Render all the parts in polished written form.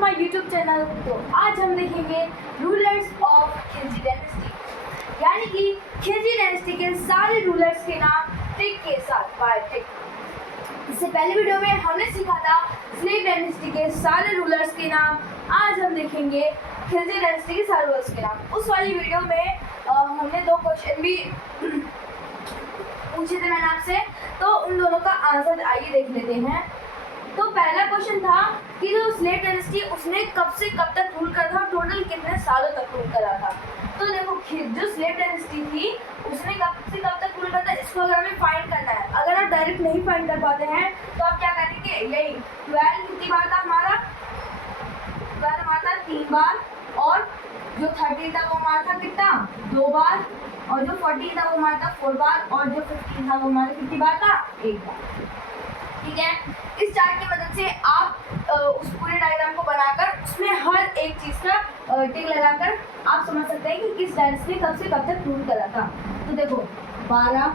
My YouTube channel. तो आज हम देखेंगे रूलर्स ऑफ खिलजी डायनेस्टी, यानी कि खिलजी डायनेस्टी के सारे रूलर्स के नाम ट्रिक के साथ बाय ट्रिक। इससे पहले वीडियो में हमने सीखा था स्लेव डायनेस्टी के सारे रूलर्स के नाम। आज हम देखेंगे खिलजी डायनेस्टी के सारे रूलर्स के नाम। उस वाली वीडियो में हमने 2 क्वेश्चन भी पूछे थे मैंने आपसे, तो उन दोनों का आंसर आइए देख लेते हैं। तो पहला क्वेश्चन था कि जो स्लेव डायनेस्टी उसने कब से कब तक रूल करा था, टोटल कितने सालों तक रूल करा था। तो देखो जो स्लेव डायनेस्टी थी उसने कब से कब तक रूल करा था, इसको अगर हमें फाइंड करना है। अगर आप डायरेक्ट नहीं फाइंड कर पाते हैं तो आप क्या करेंगे, यही 12 कितनी बार था हमारा, 12 हमारा था 3 बार, और जो 13 था वो हमारा था कितना, 2 बार, और जो 14 था वो हमारा था 4 बार, और जो 15 था वो हमारा कितनी बार था, 1 बार। ठीक है, इस चार्ट की मदद से आप उस पूरे डायग्राम को बनाकर उसमें हर एक चीज़ का टिक लगाकर आप समझ सकते हैं कि किस डायनेस्टी ने कब से कब तक रूल करा था। तो देखो 12,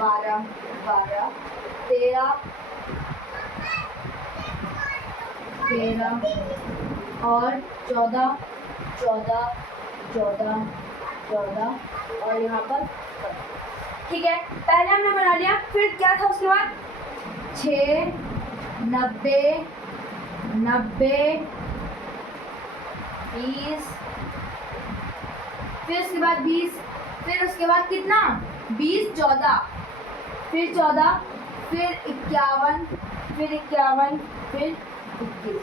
12, 12, 13, 13 और 14, 14, 14, 14 और यहाँ पर। ठीक है, पहले हमने बना लिया। फिर क्या था उसके बाद, 6, 90, 90, 20, फिर उसके बाद 20, फिर उसके बाद कितना, 20, 14, फिर 14, फिर 51, फिर 51, फिर 21,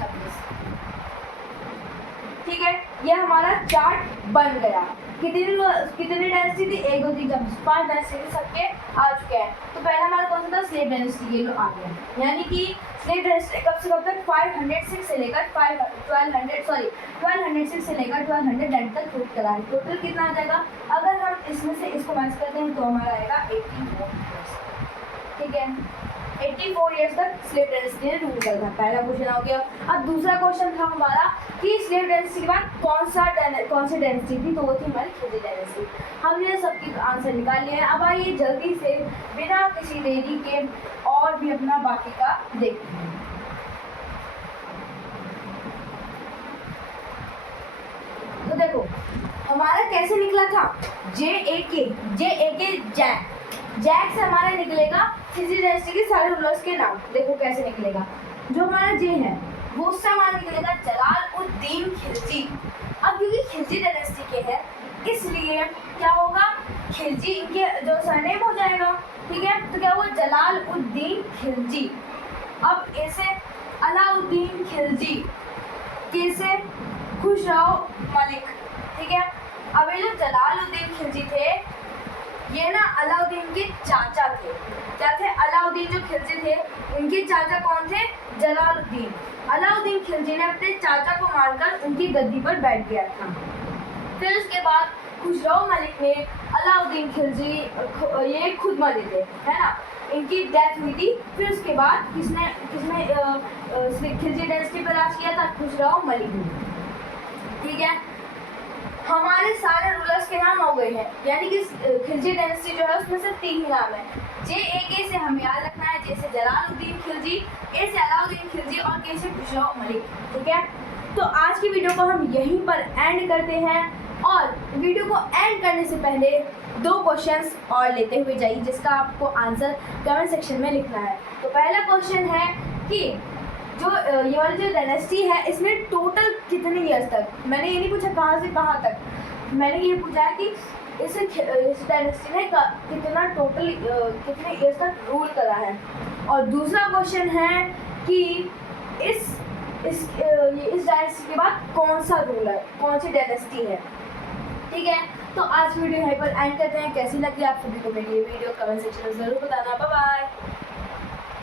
26। ठीक है, ये हमारा चार्ट बन गया। कितनी डायनेस्टी थी, 1, 2, 3, 4, 5 डायनेस्टी सबके आ चुके हैं। तो पहला हमारा कौन सा था, स्लेव डायनेस्टी, ये लो आ गया। यानी कि स्लेव डायनेस्टी कब से कब तक, 506 से लेकर 1206 से लेकर 1209 तक रूल करा है। टोटल कितना आ जाएगा, अगर हम इसमें से इसको मैच करते हैं तो हमारा आएगा 84 ईयर्स। ठीक है, 84 ईयर्स तक स्लेव डायनेस्टी ने रूल करा था। पहला क्वेश्चन हो गया। अब दूसरा क्वेश्चन था हमारा कि स्लेव डायनेस्टी के बाद कौन सी डायनेस्टी थी, तो वो थी हमारी खिलजी डायनेस्टी। हमने सबके आंसर निकाल लिए हैं। अब आइए जल्दी से बिना किसी देरी के और भी अपना बाकी का देखते हैं। तो देखो हमारा कैसे निकला था, JAK जैक से हमारा निकलेगा खिलजी डायनेस्टी के सारे रूलर्स के नाम। देखो कैसे निकलेगा, जो हमारा जे है वो उससे हमारा निकलेगा जलाल-उद-दीन खिलजी। अब क्योंकि खिलजी डायनेस्टी के हैं इसलिए क्या होगा, खिलजी के जो सरनेम हो जाएगा। ठीक है, तो क्या हुआ, जलाल-उद-दीन खिलजी। अब ऐसे अलाउद्दीन खिलजी, कैसे खुसरो मलिक। ठीक है, अब ये जो जलाल-उद-दीन खिलजी थे ये ना अलाउद्दीन के चाचा थे। क्या थे, अलाउद्दीन जो खिलजी थे उनके चाचा कौन थे, जलालुद्दीन। अलाउद्दीन खिलजी ने अपने चाचा को मारकर उनकी गद्दी पर बैठ गया था। फिर उसके बाद खुसरो मलिक ने अलाउद्दीन खिलजी ये खुद मरे थे, है ना, इनकी डेथ हुई थी। फिर उसके बाद किसने खिलजी डायनेस्टी पर राज किया था, खुसरो मलिक ने। ठीक है, हमारे सारे रूलर्स के नाम हो गए हैं। यानी कि खिलजी डायनेस्टी जो है उसमें से 3 ही नाम है। JAK से हमें याद रखना है, जैसे जलालुद्दीन खिलजी, A से अलाउद्दीन खिलजी और K से खुसरो मलिक। ठीक है, तो आज की वीडियो को हम यहीं पर एंड करते हैं। और वीडियो को एंड करने से पहले 2 क्वेश्चंस और लेते हुए जाइए, जिसका आपको आंसर कमेंट सेक्शन में लिखना है। तो पहला क्वेश्चन है कि जो ये वाली जो डायनेस्टी है इसमें टोटल कितने ईयर्स तक, मैंने ये नहीं पूछा कहाँ से कहाँ तक, मैंने ये पूछा है कि इस डायनेस्टी ने कितना टोटल कितने ईयर्स तक रूल करा है। और दूसरा क्वेश्चन है कि इस डायनेस्टी के बाद कौन सा रूलर, कौन सी डायनेस्टी है। ठीक है, तो आज वीडियो यहीं पर एंड करते हैं। कैसी लगी आप सभी को मेरी ये वीडियो कमेंट सेक्शन में ज़रूर बताना। Bye bye.